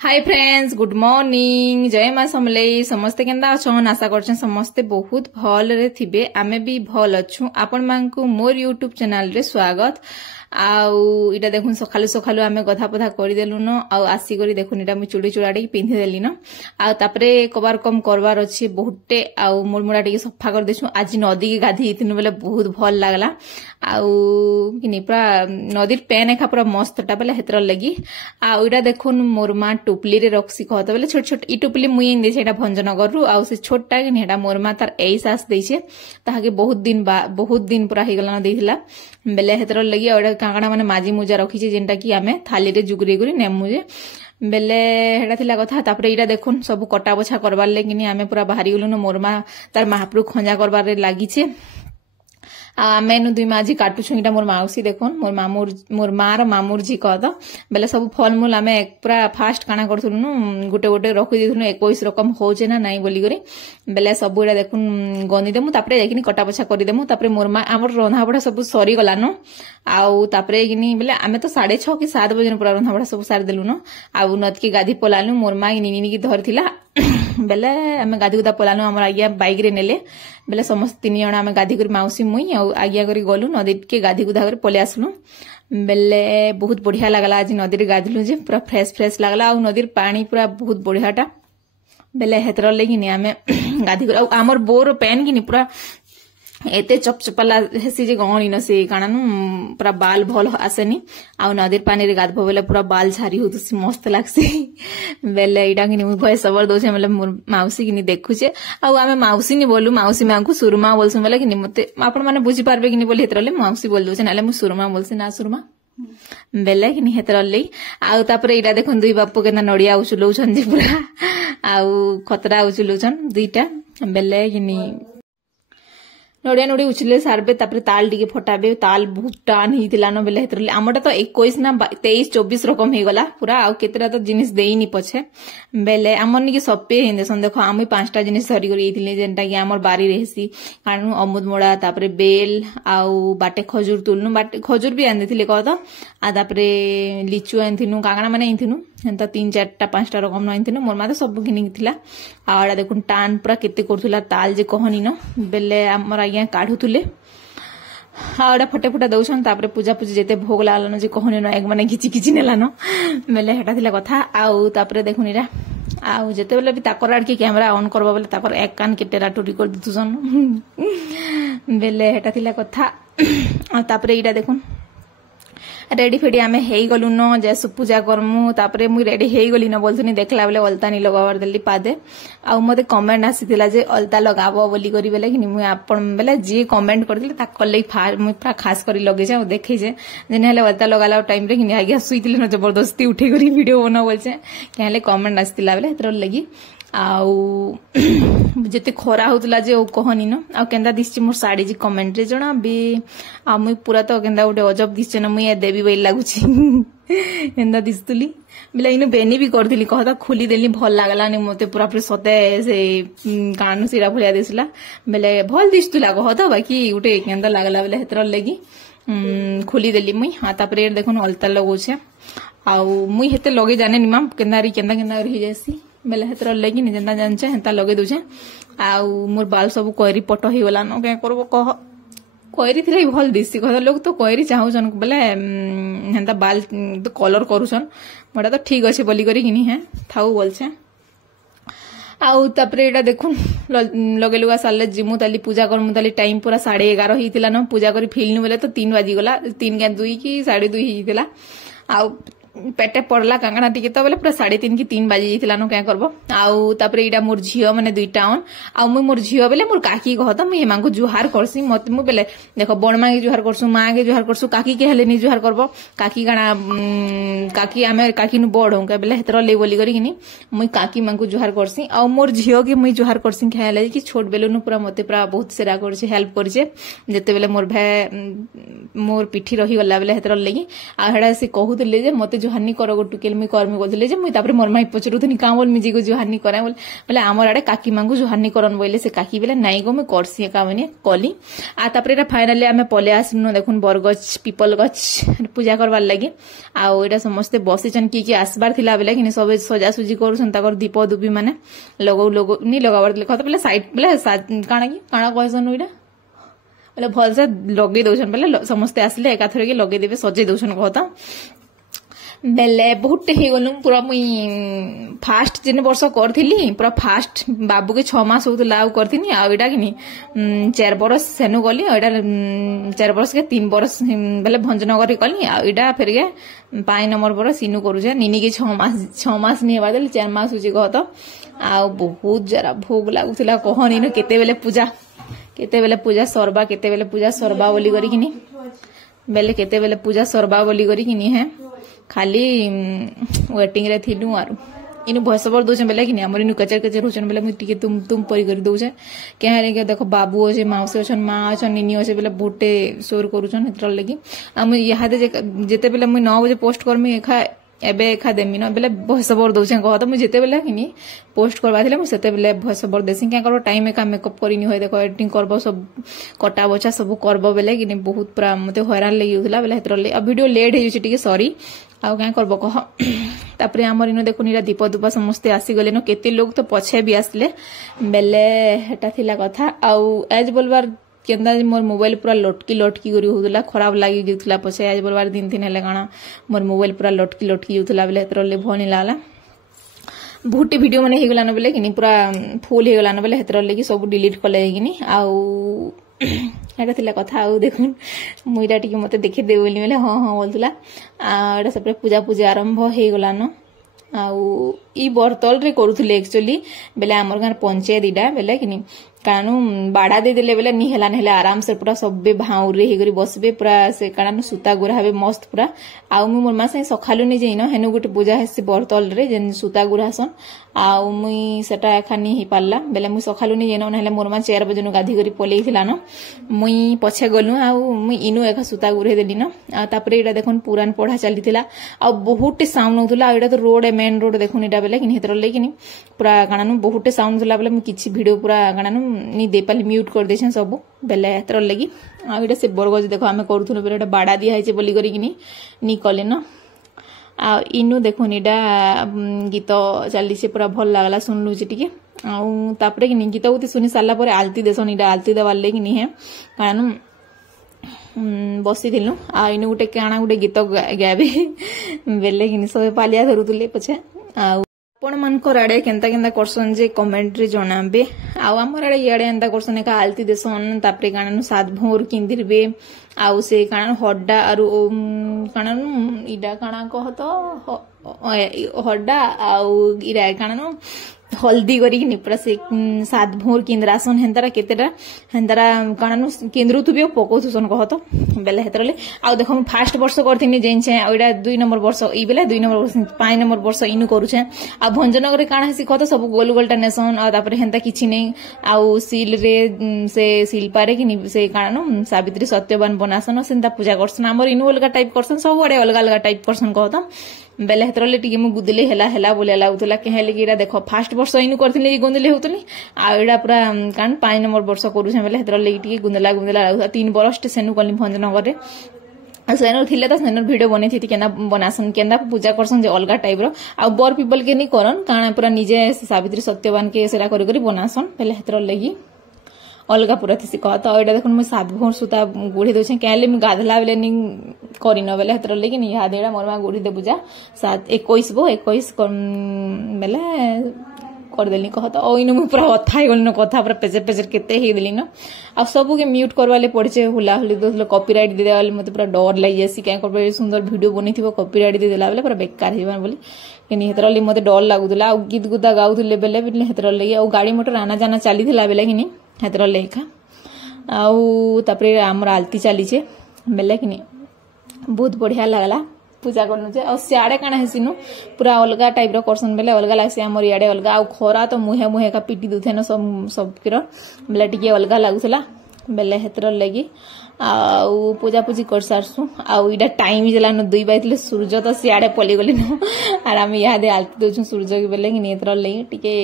Hi friends, good morning. जय मां समलेई। समस्ते केंदा अछन? आशा करछन समस्ते बहुत भल रे थिबे। आमे भी भल अछु। आपण मानकु मोर यूट्यूब चैनल रे स्वागत। आउ इटा देखुन सखालु सखालु आमे गधा पधा करि देलु न। आउ आसी करी देखुन इटा मु चुड़ी चुड़ाडी पिंधि देली न। आउ तापरे कबार कम करबार अछि बहुतटे। आउ मोर मुडा टिके सफा कर देछु। आज नदी के गाधी इतिन बेले बहुत भल लागला। आउ किनि पूरा नदीर पेन एखा पूरा मस्त टा बेले हेतर लगी। आउ इटा देखुन मोर मा टुपली रे रखसी कहत बेले छोट छोट इ टुपली मुई इन देछे। एटा भंजनगर रु। आउ से छोटटा कि हेटा मोर मा तार एई सास देछे। ताहाके बहुत दिन पूरा हे गला न देथिला बेले हेतर लगी। और कांगड़ा माने माजी मुजा रखी जेनटा कि आमे थाली रे जुगरे गुरी नेमु जे बेले हेडा थिला कथा। तापरे इटा देखुन सब कटा बछा करबार लेकिन आमे पूरा बाहरी गलु न। मोर मा तार महाप्रभु खंजा करबार रे लागि छे। आमे नु दुई माजी काटु छु। इटा मोर माउसी देखुन मोर मार मामुर जी कहत बेले सब फल मूल आमे पूरा फास्ट काना करथुनु न। गोटे गोटे रखि देथुनु 21 रकम होचे ना नाही बोली करी बेले सब इटा देखुन गनी देमु। तापरे जाकिनी कटा बछा करि देमु। तापरे मोर मा हमर रंधा बडा सब सरी गला न। आउ तापरे किनी बेले आमे तो 6:30 कि 7 बजे पूरा रंधा बडा सब सार देलु न। आउ नद के गाधी पलानु मोर मा निनी की धरथिला बेले आमे गाधी गुदा पलानु। हमर आज्ञा बाइक रे नेले बेले समस्त 3 जण आमे गाधी करी माउसी मुई आउ आज्ञा करी गलु नदी के गाधी गुदा कर पले आसलु। बेले बहुत बढ़िया लागला। आज नदी रे गाधलु जे पूरा फ्रेश लागला। आउ नदीर पानी पूरा बहुत बढ़ियाटा बेले हेतर लेकिन आमे गाधी कर। आउ हमर बोर पेन किनी पूरा एते चपचपला हेसी जे गणी न से कानानु पूरा बाल भल आसेनी। आउ नदीर पानी रे गाधबो बेले पूरा बाल झारी होतुसी मस्त लागसी बेले इटा किनी मु भय सबर दोछे बेले मोर माउसी किनी देखुचे। आउ आमे माउसी नि बोलु माउसी मांकु सुरमा बोलसु बेले किनी मते आपण माने बुझी पारबे किनी बोली हेतरले माउसी बोल दोछे नाले मु सुरमा बोलसी ना सुरमा बेले किनी हेतरले। आउ तापरे इटा देखुन दुई बापू केना नडिया उचुलौछन जे पूरा आउ खतरा उचुलौछन दुईटा बेले किनी नड़िया नड़ी उछले सारबे। तापरे ताल टिके फटाबे। ताल बहुत टान हितिला न बेले हेतरले आमटा तो 21 ना 23-24 रकम हे गला पूरा। आउ केतरा तो जिनिस देइनी पछे बेले हमर निके सप्पे हिंदे सन देखो आमी 5टा जिनिस धरि करी एथिले जेनटा कि हमर बारी रेहसी कानु अमुद मोड़ा तापरे बेल आउ बाटे खजूर तुलनु। बाटे खजूर भी आन देथिले कहत। आ तापरे लिचु आनथिनु कागणा माने आनथिनु हेंता 3-4-5टा रकम न आनथिनु। मोर मा तो सब घिनी थिला। आड़ा देखुन टान पूरा केते करथुला ताल जे कहनी न बेले हमर आज्ञा काढुथुले। आड़ा फटे फटा दउछन। तापरे पूजा पूजी जेते भोग लालन जे कहनी न एक माने घिची नेला न बेले हेटा थिला कथा। आउ तापरे देखुन इरा आउ जेते बेले भी ताकर आड़ के कैमरा ऑन करबा बेले ताकर एक कान के टेरा टोरी कर दिथुसन बेले हेटा थिला कथा। आ तापरे इरा देखुन रेडी फेडी आमे हेई गलु न जे पूजा करमु। तापरे मु रेडी हेई गली न बोलथुनी देखला बेले अलता नि लगावर देली पादे। आ मते कमेंट आसीतिला जे अलता लगाबो बोली करी बेले कि मु आपन बेले जे कमेंट करदिले ता कल्लै मु पूरा खास करी लगे जे देखै जे जेने हेले अलता लगाला टाइम रे कि आगे सुइतिले न जबरदस्ती उठे करी वीडियो बना बोलछे कि हेले कमेंट आसीतिला बेले हेतर लगी। आउ जेते खरा होतला जे ओ कहनी न। आ केंदा दिसची मोर साड़ी जी कमेंट रे जणा बे। आ मु पूरा तो केंदा उठे अजब दिसचे न मुई देवी बैल लागुची केंदा दिसतुली बेले इनु बेनी भी करथिली कहता खुली देली भल लागला नि मते पूरा पूरा सते से कानु सिरा भलिया दिसला बेले भल दिसतुला कहता बाकी उठे केंदा लागला बेले हेतर लगी खुली देली मुई। हां तापरे देखुन अलता लगोछे। आउ मुई हेते लगे जाने निमा केंदा रही जैसी बेले हेतर लगी नि जेंदा जानछे हेंता लगे दोछे। आउ मोर बाल सब कोइरी पट ही गला न के करबो कह कोइरी थिले भल दिसि कहता लोग तो कोइरी चाहुछन बेले हेंता बाल तो कलर करूछन मोटा तो ठीक अछि बोली करी किनी है थाउ बोलछे। आउ तापरे एटा देखुन लगे लुगा साले जिमु ताली पूजा करमु ताली टाइम पूरा 11:30 हितिला न। पूजा करी फिलनु बेले तो 3 बाजी गला 3 के 2 की 2:30 हितिला। आउ पेटे पड़ला कांगना टिके तो बेले पूरा 3:30 की 3 बाजी जितिला न क्या करबो। आउ तापरे इडा मोर झियो माने दुईटा ऑन। आउ मु मोर झियो बेले मोर काकी कहत मु हेमा को जुहार करसी मत मु बेले देखो बणमा के जुहार करसु मां के जुहार करसु काकी के हेले नि जुहार करबो काकी गाना काकी आमे काकी नु बड होंके बेले हेतर ले बोली करी किनी मु काकी मां को जुहार करसी। आउ मोर झियो के मु जुहार करसी खेले कि छोट बेले नु पूरा मते पूरा बहुत सेरा करछे हेल्प करछे जेते बेले मोर पिठी रही गला बेले हेतर लेगी। आ हेडा से कहूतले जे मते जुहानी कर गो टुकेल मुई करमी बोलते जे मुई तापर मोर माई पचरुथनी का बोल मिजी को जुहानी करे बोले आमर आड़े काकी मांगू जुहानी करन बोले से काकी बोले नाई गो मैं करसी एका बने कली आ तापर एटा फाइनली आमे पले आसनु देखुन बरगछ पीपल गछ पूजा करवार लगी आउ एटा समस्ते बसिचन की आसबार थिला बेले कि सब सजासुजी करूछन ताकर दीप दुबी माने लोगो नी लगाबार कहत बोले साइड बोले काना की काना कहसन इटा बोले भल से लगे दौन बोले समस्ते आसले एकाथर के लगे देवे सजे दौन कहता बेले बहुत हो गलु पूरा मुई फास्ट जेने वर्ष करी पूरा फास्ट बाबू के 6 मास होता आउ करी आईटा कि 4 बरस सेनु गली आईटा 4 बरस के 3 बरस बेले भंजनगर कली आईटा फिर के 5 नंबर बरस इनु करूचे निनी के 6 मास नहीं हवा 4 मास हो कहत आ बहुत जरा भोग लगुला कहनी न केते बेले पूजा सरबा केते बेले पूजा सरबा बोली करी किनी बेले केते बेले पूजा सरबा बोली करी किनी है खाली वेटिंग रे थिलु आरो इनु भॉइस ओवर दोचे बेले किनी हमर इनु कचर कचर होचन बेले मु टिके तुम परी करी दोचे केहरे के देखो बाबू होचे माउसी होचन मां होचन निनी होचे बेले बोटे शोर करूचन हेतर लगी हम यहादे जेते बेले मु 9 बजे पोस्ट करमी एखा एबे एखा देमी न बेले भॉइस ओवर दोचे कहत मु जेते बेले किनी पोस्ट करबा थिले मु सेते बेले भॉइस ओवर देसी क्या करबो टाइम एका मेकअप करिनी होय देखो एडिटिंग करबो सब कटा बचा सब करबो बेले किनी बहुत पूरा मते हैरान लगी होतला बेले हेतर ले अब वीडियो लेट हे जछि टिके सॉरी आउ क्या करबो कह तापरे हमर इनो देखो निरा दीप दुपा समस्ते आसी गले न केते लोग तो पछे भी आसले बेले हेटा थिला कथा आउ एज बोलबार केंदा मोर मोबाइल पूरा लटकी करी होतला खराब लागी गेथला पछे आज बोलबार दिन हेले काना मोर मोबाइल पूरा लटकी होतला बेले हेतर ले भनी लागला बहुत वीडियो माने हे गलान बेले किनी पूरा फुल हे गलान बेले हेतर ले कि सब डिलीट कले किनी आउ एटा थिला कथा आउ देखुन मुइरा टिके मते देखे दे बोली बेले हां बोलतला आ एटा सब पूजा आरंभ हे गलान आउ ई बर्तल रे करूथले एक्चुअली बेले हमर गार पंचायत इडा बेले किनी कानु बाड़ा दे देले बेले नी हेला आराम से पूरा सबे भाउ रे हेगरी बसबे पूरा से कानु सुता गुराबे मस्त पूरा आउ मु मोर मा से सखालु नि जेइन हेनु गुटे पूजा हेसी बर्तल रे जेन सुता गुरासन आउ मुई सेटा एखानी ही पाल्ला बेले मु सखालु नि जेइन नहेले मोर मा 4 बजे नु गाधी करी पलेई थिला न मुई पछे गलु आउ मुई इनु एका सुता गुरे देली न आ तापरे एटा देखन पुरान पढ़ा चली थिला आ बहुत साउंड होतला एटा तो रोड मेन रोड देखुन एटा बेले किनी हेतर ले किनी पूरा कानानु बहुत साउंड होतला बेले मु किछि वीडियो पूरा कानानु नी देपाली म्यूट कर देछन सब बेले हेतर लगी आ एटा से बरगज देखो हमें करूथुन बेले एटा बाड़ा दिया है बोली करी किनी नी कले न आ इनु देखुन एटा गीत चली से पूरा भल लागला सुनलु जे टिके आ तापरे किनी गीत उती सुनी साला परे आलती देसन एटा आलती देवार ले किनी है कानु बसी थिलु आ इनु गुटे काना गुटे गीत गाबे बेले किनी सब पालिया धरुतले पछे आ आपण मानकर आड़े केंता केंता करसन जे कमेंट रे जणाबे आउ हमर आड़े याडे एंता करसन एका आलती देसन तापरे कानानु सात भोर किंदिरबे आउ से काना हड्डा आरु कानानु इडा काना कहतो हड्डा आउ इरा कानानु हल्दी करी पूरा से सात भोर केन्द्रासन हेंतारा केतेटा हेंतारा कानानु केन्द्रु तुबे पकोथुसन कहतो बेले हेतरले आ देखो फास्ट वर्ष करथिनी जेन छे ओइडा 2 नंबर वर्ष ई बेले 2 नंबर वर्ष 5 नंबर वर्ष इनु करूछे आ भंजनगर काना हेसी कहतो सब गोल गोलटा नेसन आ तापर हेंता किछि नै आ सील रे से शिल्पारे कि से कानानु सावित्री सत्यवान बनासन सेंता पूजा करसन हमर इनु अलगा टाइप करसन सब बडे अलग अलग टाइप करसन कहतो बेले हेतरले टिके मु गुदले हेला बोले लाउतला केहे लगी एरा देखो फास्ट वर्ष इनु करथिले ई गुंदले होतली आ एडा पूरा कान 5 नंबर वर्ष करू छे बेले हेतरले टिके गुंदला लाउता 3 वर्ष सेनु कली भंजनगर रे आ सेनर थिले त सेनर वीडियो बने थी केना बनासन केना पूजा करसन जे अलगा टाइप रो आ बर पीपल के नहीं करन काना पूरा निजे सावित्री सत्यवान के सेरा करी करी बनासन बेले हेतरले लगी अलगा पूरा थी कहता एटा देखुन मु सात भोर सुता गुड़ी दोछे केले मु गाधला बेले नि करिन बेले हेतर लेकिन याद एड़ा मोर मा गुड़ी दे बुझा 21 बेले कर देली कहता ओइनो मु पूरा अथाई गलनो कथा पूरा पेजर केते हे देली न आ सब के म्यूट करवाले पड़छे हुला हुली दोसलो कॉपीराइट दे देवाले मते पूरा डर लागि आसी क्या करबे सुंदर वीडियो बनिथिबो कॉपीराइट दे देला बेले पूरा बेकार हेबा बोली केनी हेतर ले मते डर लागुदला आ गीत गुदा गाउथले बेले बिले हेतर ले आ गाड़ी मोटर आना जाना चली थिला बेले किनी हेतर लेखा आउ तापरे हमर आलती चली छे बेले किनी बहुत बढ़िया लागला पूजा करनु छे और सियाडे काना हेसिनु पूरा अलगा टाइप रो करसन बेले अलगा लागसे हमर याडे अलगा आ खरा तो मुहे का पिटी दुथे न सब किरो बेले टिके अलगा लागुथला बेले हेतर लगी आउ पूजा पूजी कर सारसु आउ इटा टाइम हिजला न 2 बाइतले सूर्य तो सियाडे पली गली न आर हम यादे आलती दोछु सूर्य के बेले कि नेतर लगी टिके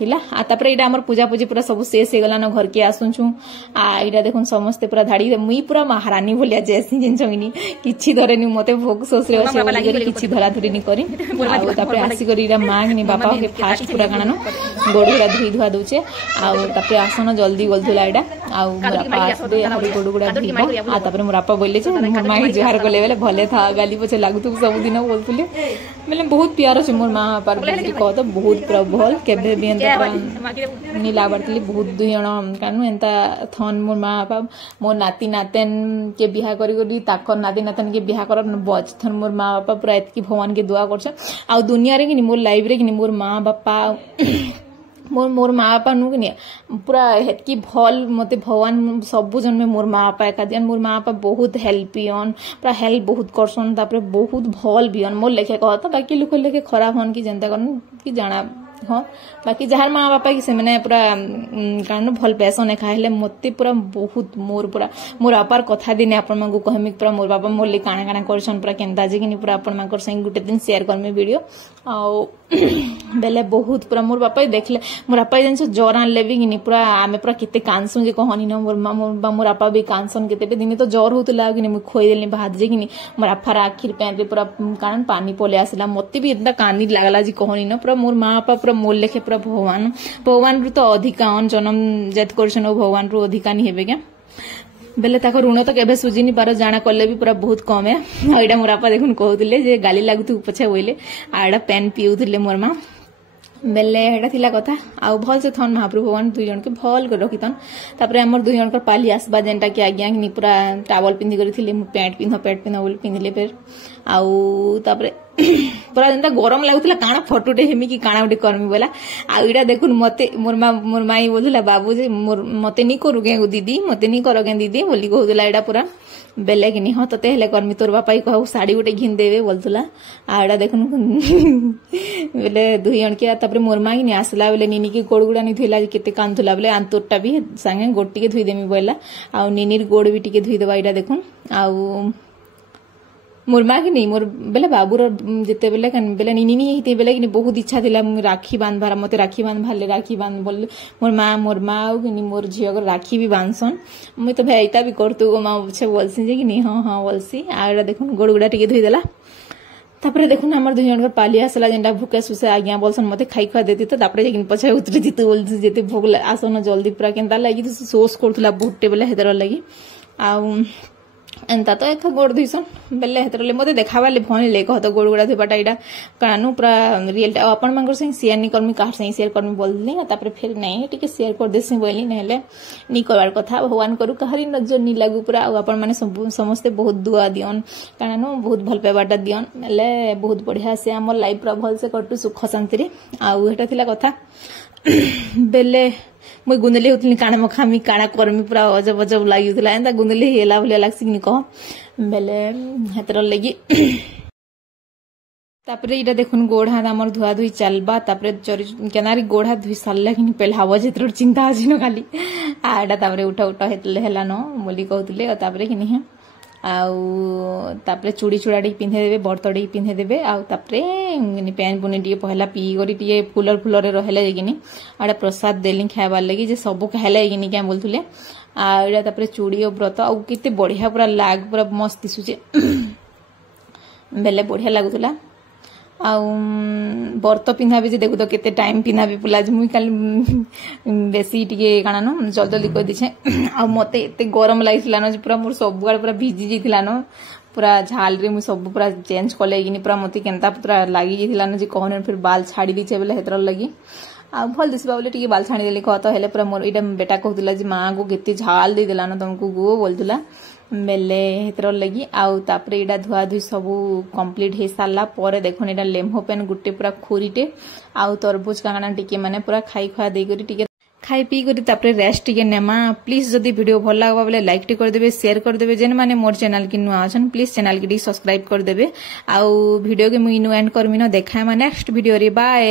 थिला आ तापरे इटा हमर पूजा पूजी पूरा सब शेष हे गला न घर के आसुछु आ इटा देखुन समस्त पूरा धाड़ी मुई पूरा महारानी भलिया जेसी जिन जमिनी किछि धरेनी मते भोग सोसरे अछि बोली किछि धरा धरी नि करी आ तापरे आसी करी इटा मांगनी बापा के फास्ट पूरा काना न गोडुरा धुई धुआ दोचे आ तापरे आसन जल्दी गलथुला इटा आ मोरापा आसबे हरि गोडुरा धुइबो आ तापरे मोरापा बोलले जे मोर मां के जुहार कोले बेले भले था गाली पछे लागुतु सब दिन बोलथुले बेले बहुत प्यार छै मोर मां पर बोली कह तो बहुत प्रबल केबे भी नी लागतली बहुत 2 जण कानु एंता थन मोर मां बाप मोर नाती नातेन के बिहा करी करी ताकर नाती नातन के बिहा कर बच थन मोर मां बाप पूरा एतकी भगवान के दुआ करछ आ दुनिया रे कि मोर लाइफ रे कि मोर मां बापा मोर माँ बापा नु कि पूरा हेतकी भल मते भगवान सबु जन में मोर माँ बापा एका दियन मोर माँ बापा बहुत हेल्प पियन पूरा हेल्प बहुत करसन तापरे बहुत भल बियन मोर लेखे कहत बाकी लोक लेखे खराब हन कि जनता करन कि जाना हाँ बाकी जार माँ बापा कि से मैंने पूरा कारण भल पैसन खाइले मते पूरा बहुत मोर पूरा मोर बापार कथा दिने आपण मांगु कहमी पूरा मोर बापा मोर ले काना काना करछन पूरा केनता जे कि पूरा आपण मांकर संग गुटे दिन शेयर करमे वीडियो आ बेले बहुत पूरा मोर बापा देखले मोर बापा जन जर आनले भी कि पूरा आमे पूरा केते कानसु जे कहनी न मोर बापा भी कानसन केते दिन तो जर होतला कि मु खोई देली भात जे कि मोर बापा आखिर पैंरे पूरा कारण पानी पले आसला मते भी इतना कांदी लागला जी कहनी न पूरा मोर माँ बापा पूरा मोर लेखे पूरा भगवान रु तो अधिका जन्म जेत करछन भगवान रु अधिका नहीं हेबे क्या बेले ताको ऋण तो केबे सुजिनी पार जाना कले भी पूरा बहुत कम है एडा मोर आपा देखुन कहउतिले जे गाली लागुतु पछे होइले आडा पेन पिउतिले मोर मां बेले हेडा थिला कथा आ भल से थन महाप्रभु भगवान 2 जन के भल कर रखितन तापरे हमर 2 जन कर पाली आसबा जेंटा के आज्ञा नि पूरा टावल पिंदी करिथिले मु पैंट पिंधा बोल पिंदिले फेर आउ तापरे पूरा जेंटा गरम लागुतला काना फोटोटे हेमी कि काना उटे करमी बोला आ इडा देखुन मते मोर माई बोलुला बाबू जे मते नि करू गे दीदी मते नि करो गे दीदी बोली कहउतला इडा पूरा बेले कि हाँ तते हेले करमी तोर बापा कहू साड़ी गोटे घिन देवे बोलतुला आ एडा देखुन बेले 2 जन के तापरे मोर माई नि आसला बेले निनी के गोड़ गुडा नि धुइला केते कांतुला बेले आंतोरटा भी संगे गोटी के धुइ देमी बोला आ निनीर गोड़ भी टिके धुइ देबा इडा देखुन आ मोर माँ कि नहीं मोर बेले बाबूर जिते बेले बेले निनी नहीं बेले कि बहुत इच्छा थिला राखी बांध भारा मते राखी बांध भाले राखी बांध बोल मोर माँ कि मोर झियो को राखी भी बांधसन मुई तो भाईता भी करतु गो माँ छे बोलसी जे कि नहीं हाँ बोलसी आ देखुन गोड़ गुडा टिके धुई देला तापरे देखुन हमर 2 जन पाली आसला जेंटा भूखे सुसे आज्ञा बोलसन मते खाई खा देती तो तापरे जेकिन पछे उतरी दितु बोलसी जेते भोग आसन जल्दी पूरा केनता लागी तो सोस करथुला बुट्टे बेले हेदर लगी आ एंता तो एक गोड़ धुईसन बेले हेतरले मते देखावाले भन ले कहत गोड़ गुडा धुबाटा इडा कानु पूरा रियल अपन मांगर से शेयर नि करमी काट से शेयर करमी बोलली तापरे फिर नहीं टिके शेयर कर देसी बोली नहले नि करवार कथा भगवान करू कहरी नजर नि लागू पूरा अपन माने समस्त बहुत दुआ दियन कानु बहुत भल पेबाटा दियन ले बहुत बढ़िया से हमर लाइफ पूरा भल से कटु सुख शांति रे आ हेटा थिला कथा बेले मुई गुंदली होतली काना मखामी काना करमी पूरा अजब अजब लागिउतला एंता गुंदली हेला भलिया लागसी नि कह बेले हेतर लगी तापरे इटा देखुन गोड़ हाथ हमर धुआ धुई चलबा तापरे केनारी गोड़ हाथ धुई सारला कि पेलहाव जेतर चिंता अछि न खाली आडा तापरे उठा उठा हेतले हेला न बोली कहउतले तापरे कि नहीं आउ तापरे चूड़ी चूड़ाटी पिंधे देबे बर्तड़ी पिंधे देबे आउ तापरे पैन पुनी टिके पहला पी करी टिके फुलर रे रहले जेकिनी आडा प्रसाद देली खाइबार लगी जे सब खाइले जेकिनी क्या बोलथुले आ एडा तापरे चूड़ी और व्रत आउ केते बढ़िया पूरा लाग पूरा मस्त दिसुचे बेले बढ़िया लागुतला आउ बर्त पिंधा भी देखु तो केते टाइम पिंधा भी पुला मुई काली बेसी टिके काना न जल्दी जल्दी कह दिछे आ मते एते गरम लागितला न पूरा मोर सब गाड़ पूरा भिजी जिथिला न पूरा झाल रे मु सब पूरा चेंज कले किनी पूरा मते केनता पूरा लागी जिथिला न जे कहन फिर बाल छाड़ी दिछे बेले हेतर लगी आ भल दिसबा बोले टिके बाल छाड़ी देली कहत हेले पूरा मोर इटा बेटा कहतला जे मां को केते झाल दे देला न तुमको गो बोलतला बेले हेतर लगी आउ तापरे इडा धुआ धुई सब कंप्लीट हे साला परे देखोन इडा लेम्हो पेन गुटे पूरा खोरीटे आउ तरबुज कांगना टिके माने पूरा खाई खा दे करी टिके खाई पी करी तापरे रेस्ट टिके नेमा प्लीज जदी वीडियो भल लागबा बोले लाइक टे कर देबे शेयर कर देबे जेन माने मोर चैनल की नुआ अछन प्लीज चैनल की सब्सक्राइब कर देबे आउ वीडियो के मुई नु एंड करमी न देखाय मा नेक्स्ट वीडियो रे बाय।